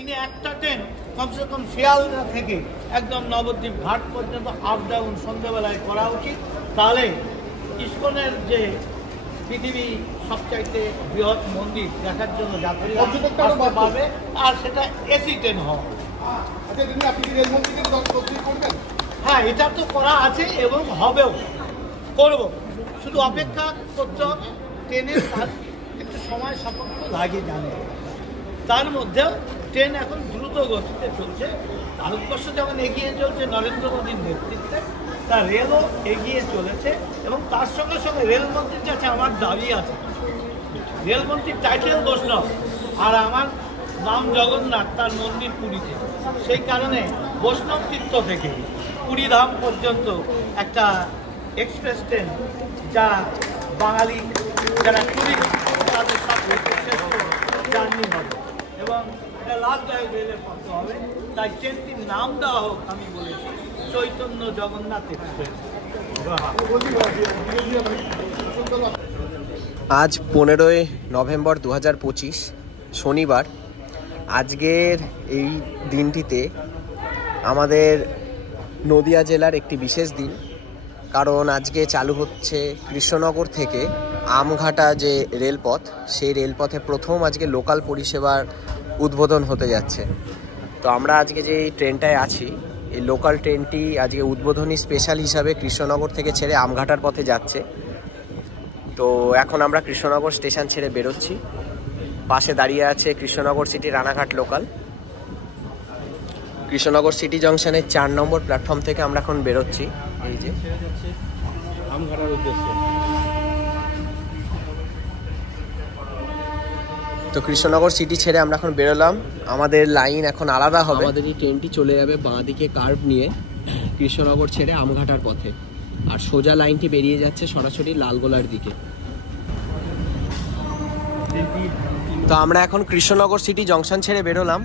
তিনি একটা ট্রেন কমসে কম শিয়ালদা থেকে একদম নবদ্বীপ ঘাট পর্যন্ত আপ ডাউন সন্ধ্যাবেলায় করা উচিত। তাহলে ইসকনের যে পৃথিবী সবচাইতে বৃহৎ মন্দির দেখার জন্য যাত্রীরা আসতে পারবে, আর সেটা এসি ট্রেন হওয়া। হ্যাঁ, এটা তো করা আছে এবং হবেও, করব, শুধু অপেক্ষা করতে হবে। ট্রেনের কাজ একটু সময় সাপেক্ষ লাগে জানে, তার মধ্যেও ট্রেন এখন দ্রুত গতিতে চলছে। ভারতবর্ষ যেমন এগিয়ে চলছে নরেন্দ্র মোদীর নেতৃত্বে, তা রেলও এগিয়ে চলেছে। এবং তার সঙ্গে সঙ্গে রেলমন্ত্রীর কাছে আমার দাবি আছে, রেলমন্ত্রীর টাইটেল বৈষ্ণব আর আমার নাম জগন্নাথ, তার মন্দির পুরীতে। সেই কারণে বৈষ্ণব তীর্থ থেকে পুরীধাম পর্যন্ত একটা এক্সপ্রেস ট্রেন, যা বাঙালি যারা টুরিস্ট তাদের সাথে জার্নি হবে এবং এটা লাভদায়ক রেলের পথ হবে। তাই ট্রেনটির নাম দেওয়া হোক, আমি বলেছি, চৈতন্য জগন্নাথ এক্সপ্রেস। আজ 15ই নভেম্বর 2025 শনিবার। আজকের এই দিনটিতে আমাদের নদিয়া জেলার একটি বিশেষ দিন, কারণ আজকে চালু হচ্ছে কৃষ্ণনগর থেকে আমঘাটা যে রেলপথ, সেই রেলপথে প্রথম আজকে লোকাল পরিষেবার উদ্বোধন হতে যাচ্ছে। তো আমরা আজকে যে ট্রেনটায় আছি, এই লোকাল ট্রেনটি আজকে উদ্বোধনী স্পেশাল হিসাবে কৃষ্ণনগর থেকে ছেড়ে আমঘাটার পথে যাচ্ছে। তো এখন আমরা কৃষ্ণনগর স্টেশন ছেড়ে বেরোচ্ছি। পাশে দাঁড়িয়ে আছে Krishnanagar city Ranaghat local. Krishnanagar city জংশনের 4 নম্বর প্ল্যাটফর্ম থেকে আমরা এখন বেরোচ্ছি এই যে আমঘাটার উদ্দেশ্যে। তো কৃষ্ণনগর সিটি ছেড়ে আমরা এখন বেরোলাম। আমাদের লাইন এখন আলাদা হবে। আমাদের এই ট্রেনটি চলে যাবে বাঁ দিকে কার্ভ নিয়ে কৃষ্ণনগর ছেড়ে আমঘাটার পথে, আর সোজা লাইনটি বেরিয়ে যাচ্ছে সরাসরি লালগোলার দিকে। তো আমরা এখন কৃষ্ণনগর সিটি জংশন ছেড়ে বেরোলাম।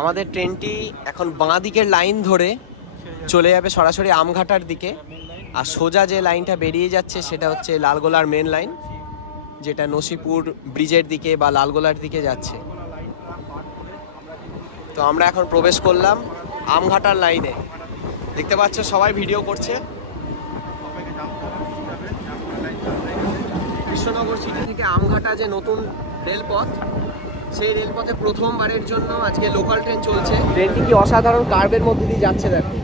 আমাদের ট্রেনটি এখন বাঁ দিকের লাইন ধরে চলে যাবে সরাসরি আমঘাটার দিকে, আর সোজা যে লাইনটা বেরিয়ে যাচ্ছে সেটা হচ্ছে লালগোলার মেন লাইন, যেটা নসিপুর ব্রিজের দিকে বা লালগোলার দিকে যাচ্ছে। তো আমরা এখন প্রবেশ করলাম আমঘাটার লাইনে। দেখতে পাচ্ছ সবাই ভিডিও করছে। কৃষ্ণনগর সিটি থেকে আমঘাটা যে নতুন রেলপথ, সেই রেলপথে প্রথমবারের জন্য আজকে লোকাল ট্রেন চলছে। ট্রেনটি কি অসাধারণ কার্ভের মধ্যে দিয়ে যাচ্ছে দেখো।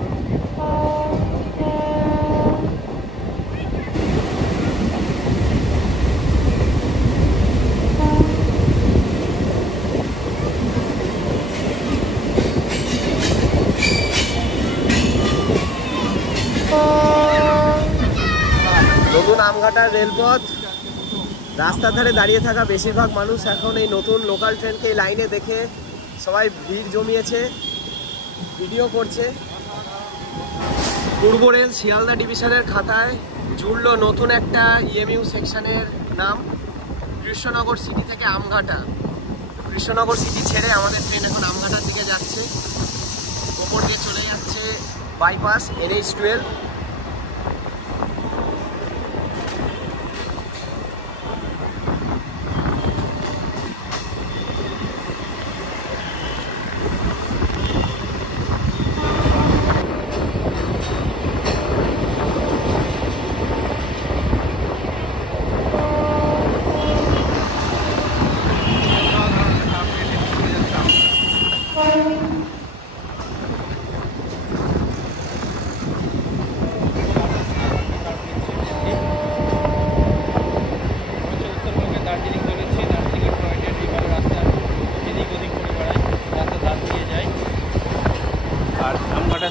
নতুন আমঘাটার রেলপথ, রাস্তার ধারে দাঁড়িয়ে থাকা বেশিরভাগ মানুষ এখন এই নতুন লোকাল ট্রেনকে এই লাইনে দেখে সবাই ভিড় জমিয়েছে, ভিডিও করছে। পূর্ব রেল শিয়ালদা ডিভিশনের খাতায় জুড়ল নতুন একটা ইএমইউ সেকশনের নাম, কৃষ্ণনগর সিটি থেকে আমঘাটা। কৃষ্ণনগর সিটি ছেড়ে আমাদের ট্রেন এখন আমঘাটার দিকে যাচ্ছে। ওপর দিয়ে চলে যাচ্ছে বাইপাস NH-12।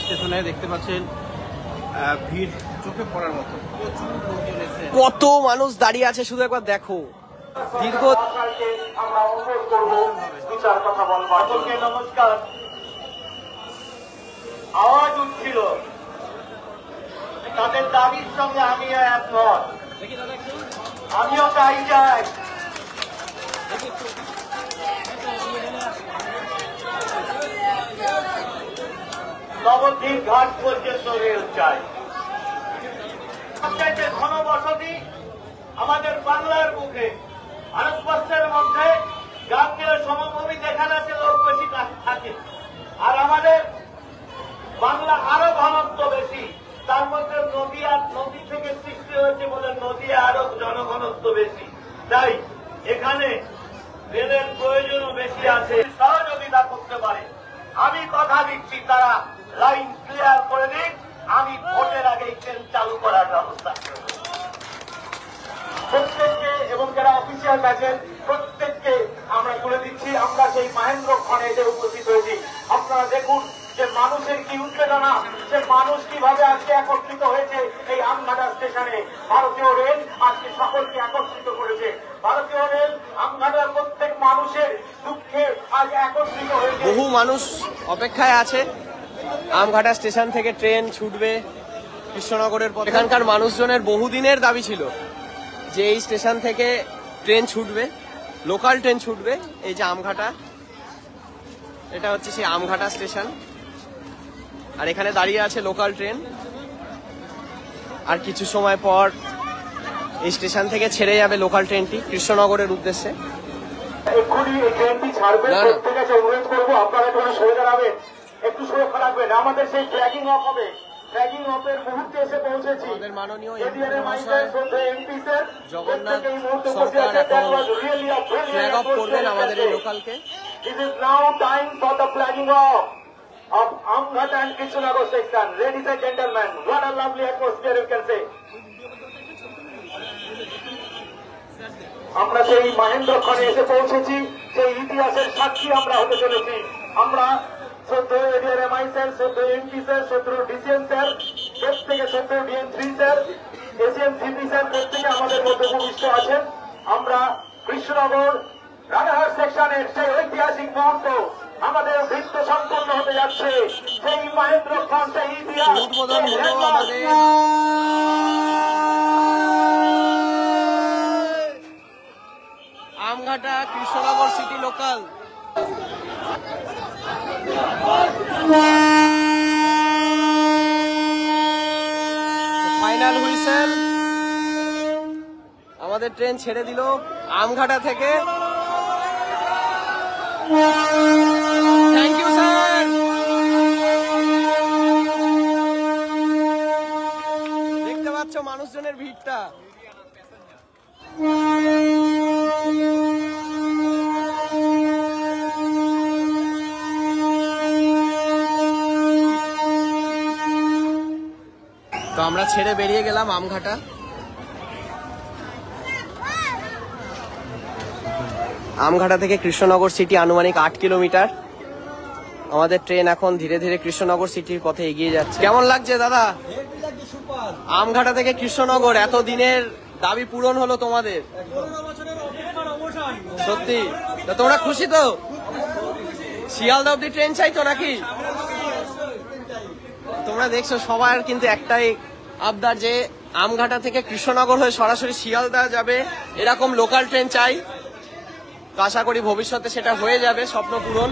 স্টেশনে দেখতে পাচ্ছেন ভিড় চোখে পড়ার মতো, প্রচুর লোকজন এসে, কত মানুষ দাঁড়িয়ে আছে শুধু একবার দেখো। দীর্ঘ নমস্কার। আওয়াজ উঠছিল, তাদের দাবির সঙ্গে আমিও একমত, আমিও তাই চাই। নবদ্বীপ ঘাট পর্যন্ত রেল চাই। সবচাইতে ঘনবসতি আমাদের বাংলার বুকে, ভারতবর্ষের মধ্যে গাঙ্গেয় সমভূমি যেখানে আছে লোক বেশি আছে সহযোগিতা করতে পারে। আমি কথা দিচ্ছি তারা লাইন ক্লিয়ার করে দিক, আমি ভোটের আগে ট্রেন চালু করার ব্যবস্থা করব। প্রত্যেককে এবং যারা অফিসিয়াল আছেন প্রত্যেককে আমরা বলে দিচ্ছি, আমরা সেই মহেন্দ্রক্ষণে এসে উপস্থিত হয়েছি। আপনারা দেখুন যে মানুষের কি উত্তেজনা, যে মানুষ কিভাবে আজকে একত্রিত হয়েছে এই আমঘাটা স্টেশনে। ভারতীয় রেল আজকে সকলকে একত্রিত করেছে। ভারতীয় রেল আমঘাটার প্রত্যেক মানুষের দুঃখে আজ একত্রিত হয়েছে। বহু মানুষ অপেক্ষায় আছে। আমঘাটা স্টেশন থেকে ট্রেন ছুটবে কৃষ্ণনগরের পথে। এখানকার মানুষজনের বহুদিনের দাবি ছিল যে এই স্টেশন থেকে ট্রেন ছুটবে, লোকাল ট্রেন ছুটবে। এই যে আমঘাটা, এটা হচ্ছে সেই আমঘাটা স্টেশন, আর এখানে দাঁড়িয়ে আছে লোকাল ট্রেন। আর কিছু সময় পর এই স্টেশন থেকে ছেড়ে যাবে লোকাল ট্রেনটি কৃষ্ণনগরের উদ্দেশ্যে। এক্ষুনি এই ট্রেনটি ছাড়বে, প্রত্যেকে অনুরোধ করবো আপনারা একটু সরে দাঁড়াবেন, একটু সুরক্ষা রাখবেন। আমাদের সেই ফ্ল্যাগিং অফ হবে, ফ্ল্যাগিং অফের মুহূর্তে এসে পৌঁছেছি। আমাদের মাননীয় এমপি স্যার জগন্নাথ সরকার এখন ফ্ল্যাগ অফ করবেন আমাদের এই লোকালকে। It is now time for the flagging off of Amghata and Krishnanagar section. Ladies and gentlemen, what a lovely atmosphere you can say. আমরা সেই মহেন্দ্রক্ষণে এসে পৌঁছেছি, সেই ইতিহাসের সাক্ষী আমরা হতে চলেছি। আমরা শ্রদ্ধেয় এরিয়ার এমআই স্যার, শ্রদ্ধেয় এমপি স্যার, শ্রদ্ধেয় ডিসিএম স্যার, প্রত্যেকে শ্রদ্ধেয় ডিএম3 স্যার, এসিএম সিপি স্যার প্রত্যেকে আমাদের মধ্যে উপবিষ্ট আছেন। আমরা কৃষ্ণনগর রানাঘাট সেকশনের সেই ঐতিহাসিক মুহূর্ত আমাদের বৃত্ত সম্পন্ন হতে যাচ্ছে। সেই মহেন্দ্রক্ষণ, সেই ইতিহাস উদ্বোধন হলো আমাদের Amghata Krishnanagar city local. Final whistle, আমাদের ট্রেন ছেড়ে দিল আমঘাটা থেকে। Thank you sir. দেখতে পাচ্ছ মানুষজনের ভিড়টা। তো আমরা ছেড়ে বেরিয়ে গেলাম আমঘাটা। আমঘাটা থেকে কৃষ্ণনগর সিটি আনুমানিক 8 কিলোমিটার। আমাদের ট্রেন এখন ধীরে ধীরে কৃষ্ণনগর সিটির পথে এগিয়ে যাচ্ছে। কেমন লাগছে দাদা? আমঘাটা থেকে কৃষ্ণনগর, এত দিনের দাবি পূরণ হলো তোমাদের, সত্যি? তা তোমরা খুশি তো? শিয়ালদা অব্দি ট্রেন চাই তো নাকি? তোমরা দেখছো সবার কিন্তু একটাই আবদার যে আমঘাটা থেকে কৃষ্ণনগর হয়ে সরাসরি শিয়ালদা যাবে, এরকম লোকাল ট্রেন চাই। তো আশা করি ভবিষ্যতে সেটা হয়ে যাবে, স্বপ্ন পূরণ।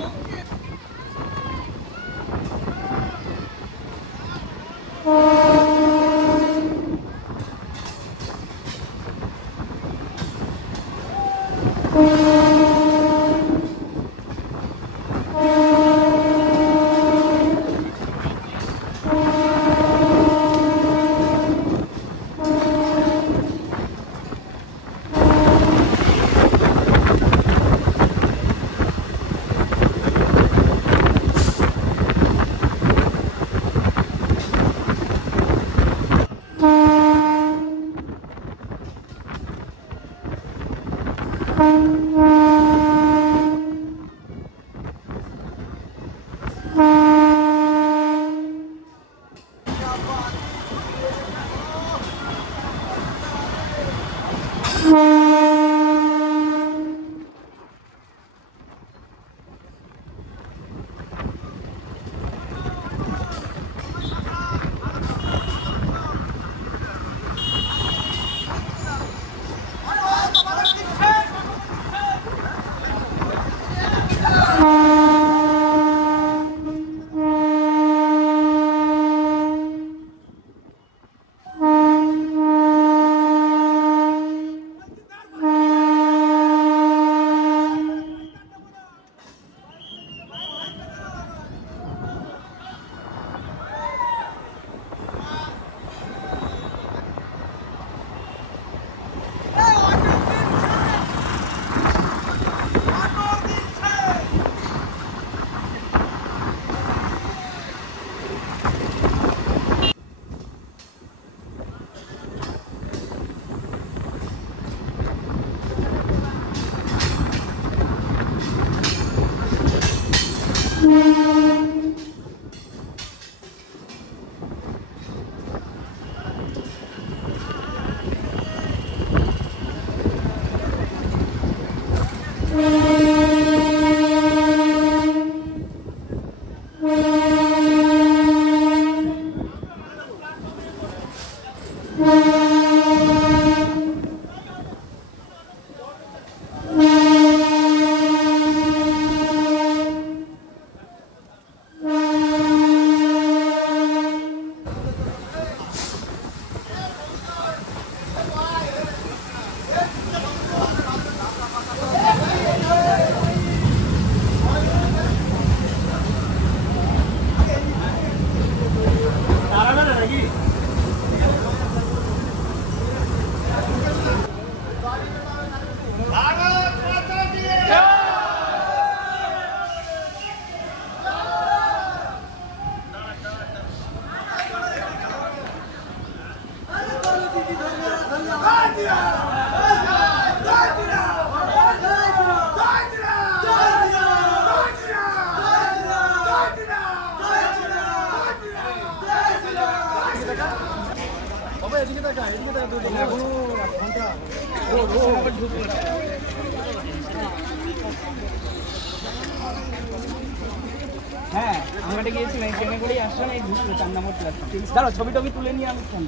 হ্যাঁ আমরা গিয়েছিলাম ট্রেনে করেই আসলাম, এই ঘুরতে 4 নম্বর প্ল্যাটফর্ম। দাঁড়াও ছবি টবি তুলে নিয়ে আমি ফোন